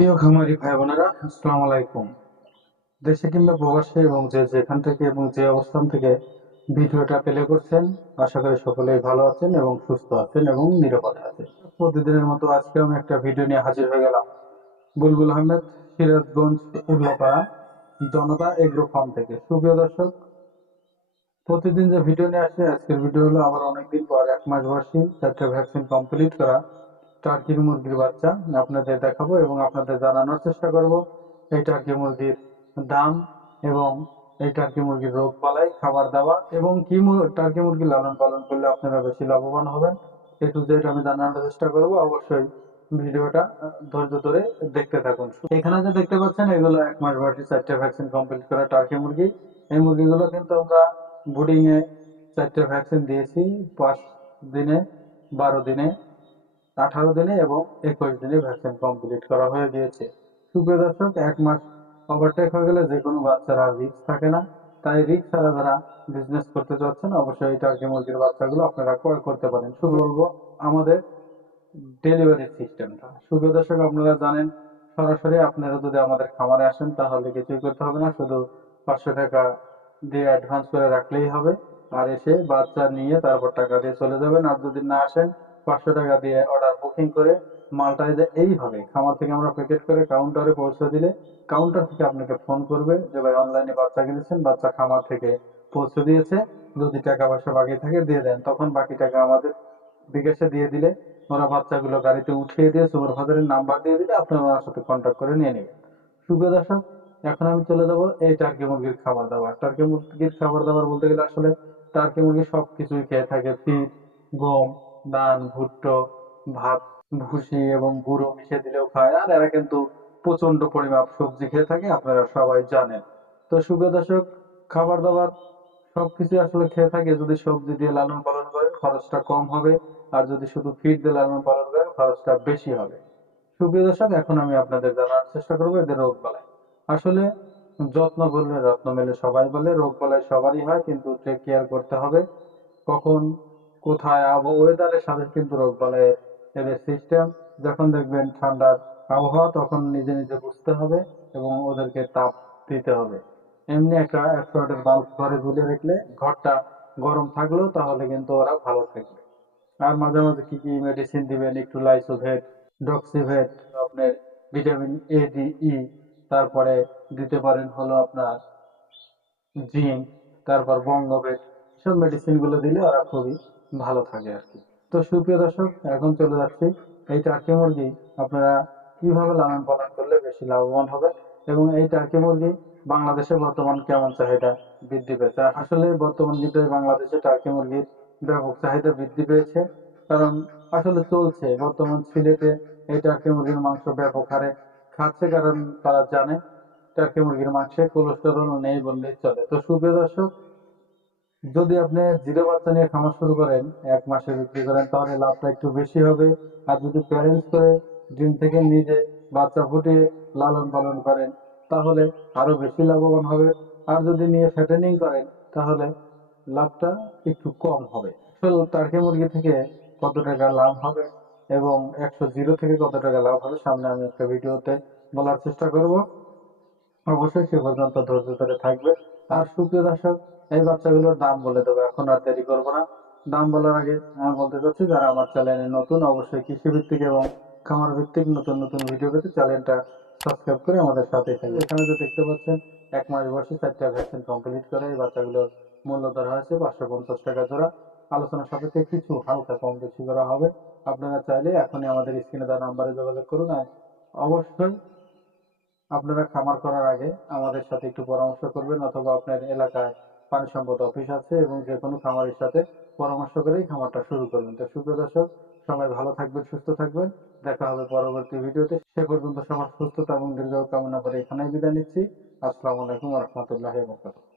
প্রিয় খামারি ভাই বোনেরা, আসসালামু আলাইকুম। দেশে কিংবা প্রবাসে এবং যে যেখান থেকে এবং যে অবস্থান থেকে ভিডিওটা প্লে করছেন, আশা করি সকলেই ভালো আছেন এবং সুস্থ আছেন এবং নিরাপদে আছেন। প্রতিদিনের মতো আজকে আমি একটা ভিডিও নিয়ে হাজির হয়ে গেলাম। বুলবুল আহমেদ, সিরাজগঞ্জ, উল্লাপাড়া, জনতা এগ্রো ফার্ম থেকে। সুপ্রিয় দর্শক, প্রতিদিন যে ভিডিও নিয়ে আসে, আজকের ভিডিও হলো আবার অনেকদিন পর এক মাস বয়সী চারটে ভ্যাকসিন কমপ্লিট করা। টার্কির মুরগির বাচ্চা আপনাদের দেখাবো এবং আপনাদের জানানোর চেষ্টা করব। এই টার্কি মুরগির দাম এবং এই টার্কি মুরগির রোগ বালাই, খাবার দাবার এবং কি টার্কি মুরগি লালন পালন করলে আপনারা বেশি লাভবান হবেন। এ টু জেড আমি জানানোর চেষ্টা করব। অবশ্যই ভিডিওটা ধৈর্য ধরে দেখতে থাকুন। এখানে যে দেখতে পাচ্ছেন, এগুলো এক মাস বয়সী চারটে ভ্যাকসিন কমপ্লিট করা টার্কি মুরগি। এই মুরগিগুলো কিন্তু আমরা ব্রুডিং এ চারটে ভ্যাকসিন দিয়েছি। পাঁচ দিনে, বারো দিনে আঠারো দিনে এবং একুশ দিনে ভ্যাকসিন কমপ্লিট করা হয়ে গিয়েছে। সুপ্রিয় দর্শক, এক মাস ওভারটেক হয়ে গেলে যে কোনো বাচ্চার আর রিস্ক থাকে না। তাই রিস্ক ছাড়া যারা বিজনেস করতে চাচ্ছেন, অবশ্যই টার্কি মুরগির বাচ্চাগুলো আপনারা ক্রয় করতে পারেন। শুধু বলব আমাদের ডেলিভারি সিস্টেমটা সুপ্রিয় দর্শক, আপনারা জানেন, সরাসরি আপনারা যদি আমাদের খামারে আসেন, তাহলে কিছুই করতে হবে না। শুধু পাঁচশো টাকা দিয়ে অ্যাডভান্স করে রাখলেই হবে। আর এসে বাচ্চা নিয়ে তারপর টাকা দিয়ে চলে যাবেন। আর যদি না আসেন পাঁচশো টাকা দিয়ে অর্ডার বুকিং করে মালটা এই এইভাবে খামার থেকে আমরা প্যাকেট করে কাউন্টারে পৌঁছে দিলে কাউন্টার থেকে আপনাকে ফোন করবে যে, ভাই অনলাইনে বাচ্চা কিনেছেন, বাচ্চা খামার থেকে পৌঁছে দিয়েছে। যদি টাকা পয়সা বাকি থাকে দিয়ে দেন। তখন বাকি টাকা আমাদের বিকাশে দিয়ে দিলে ওরা বাচ্চাগুলো গাড়িতে উঠিয়ে দিয়ে সুপারভাইজারের নাম্বার দিয়ে দিলে আপনারা ওনার সাথে কন্ট্যাক্ট করে নিয়ে নেবেন। সুপ্রিয় দর্শক এখন আমি চলে যাব এই টার্কি মুরগির খাবার দাবার। টার্কি মুরগির খাবার দাবার বলতে গেলে আসলে টার্কি মুরগি সব কিছুই খেয়ে থাকে ফিট গম ধান ভুট্টো, ভাত, ভুসি এবং গুঁড়ো মিশিয়ে দিলেও খায়। আর এরা কিন্তু প্রচণ্ড পরিমাপ সবজি খেয়ে থাকে, আপনারা সবাই জানেন। তো সুপ্রিয় দর্শক, খাবার দাবার সবকিছু আসলে খেয়ে থাকে যদি সবজি দিয়ে লালন পালন করেন, খরচটা কম হবে। আর যদি শুধু ফিড দিয়ে লালন পালন করেন, খরচটা বেশি হবে। সুপ্রিয় দর্শক, এখন আমি আপনাদের জানার চেষ্টা করব এদের রোগ বালাই আসলে যত্ন করলে রত্ন মেলে সবাই বলে রোগ বালাই সবারই হয়, কিন্তু টেক কেয়ার করতে হবে। কখন কোথায় আবহাওয়া ওয়েদারের সাথে কিন্তু রোগ বালাই এদের সিস্টেম যখন দেখবেন ঠান্ডার আবহাওয়া, তখন নিজে নিজে বুঝতে হবে এবং ওদেরকে তাপ দিতে হবে। এমনি একটা ওয়াটের বাল্ব ঘরে ঝুলিয়ে রাখলে ঘরটা গরম থাকলেও তাহলে কিন্তু ওরা ভালো থাকবে। আর মাঝে মাঝে কি কি মেডিসিন দিবেন? একটু লাইসোভেট ডক্সিভেট আপনার ভিটামিন এ ডি ই তারপরে দিতে পারেন হলো আপনার জিঙ্ক তারপর বঙ্গবেট সব মেডিসিনগুলো দিলে ওরা খুবই ভালো থাকে আর কি তো সুপ্রিয় দর্শক, এখন চলে যাচ্ছি। এই টার্কি মুরগি আপনারা কীভাবে লালন পালন করলে বেশি লাভবান হবে এবং এই টার্কি মুরগি বাংলাদেশে বর্তমান কেমন চাহিদা বৃদ্ধি পেয়েছে? আসলে বর্তমান কিন্তু বাংলাদেশে টার্কি মুরগির ব্যাপক চাহিদা বৃদ্ধি পেয়েছে। কারণ আসলে চলছে, বর্তমান সিলেটে এই টার্কি মুরগির মাংস ব্যাপক হারে খাচ্ছে কারণ তারা জানে টার্কি মুরগির মাংসে কোলেস্টেরল নেই বললেই চলে। তো সুপ্রিয় দর্শক যদি আপনি জিরো বাচ্চা নিয়ে খামার শুরু করেন, এক মাসে বিক্রি করেন, তাহলে লাভটা একটু বেশি হবে। আর যদি প্যারেন্টস করে ডিম থেকে নিজে বাচ্চা ফুটিয়ে লালন পালন করেন, তাহলে আরও বেশি লাভবান হবে। আর যদি নিয়ে ফ্যাটেনিং করেন, তাহলে লাভটা একটু কম হবে। টার্কি মুরগি থেকে কত টাকা লাভ হবে এবং একশো জিরো থেকে কত টাকা লাভ হবে, সামনে আমি একটা ভিডিওতে বলার চেষ্টা করব। অবশ্যই সে পর্যন্ত ধৈর্য ধরে থাকবে। আর সুপ্রিয় দর্শক এই বাচ্চাগুলোর দাম বলে দেবো, এখন আর দেরি করব না। দাম বলার আগে আমি বলতে চাচ্ছি, যারা আমার চ্যানেলে নতুন, অবশ্যই কৃষি ভিত্তিক এবং খামার ভিত্তিক নতুন নতুন ভিডিও পেতে চ্যানেলটা সাবস্ক্রাইব করে আমাদের সাথে থাকবে। এখানে যে দেখতে পাচ্ছেন, এক মাস বয়সে চারটা ভ্যাকসিন কমপ্লিট করে এই বাচ্চাগুলোর মূল্য ধরা হয়েছে পাঁচশো পঞ্চাশ টাকা জোড়া। আলোচনা সাপেক্ষে কিছু হালকা কম বেশি করা হবে। আপনারা চাইলে এখনই আমাদের স্ক্রিনে দেওয়া নাম্বারে যোগাযোগ করুন আর অবশ্যই আপনারা খামার করার আগে আমাদের সাথে একটু পরামর্শ করবেন অথবা আপনার এলাকায় পানি সম্পদ অফিস আছে এবং যে কোনো খামারের সাথে পরামর্শ করেই খামারটা শুরু করবেন। তো সুপ্রিয় দর্শক, সবাই ভালো থাকবেন, সুস্থ থাকবেন। দেখা হবে পরবর্তী ভিডিওতে। সে পর্যন্ত সবার সুস্থতা এবং দীর্ঘ কামনা করে এখানেই বিদায় নিচ্ছি। আসসালামু আলাইকুম রহমতুল্লাহ বরকাতুহ।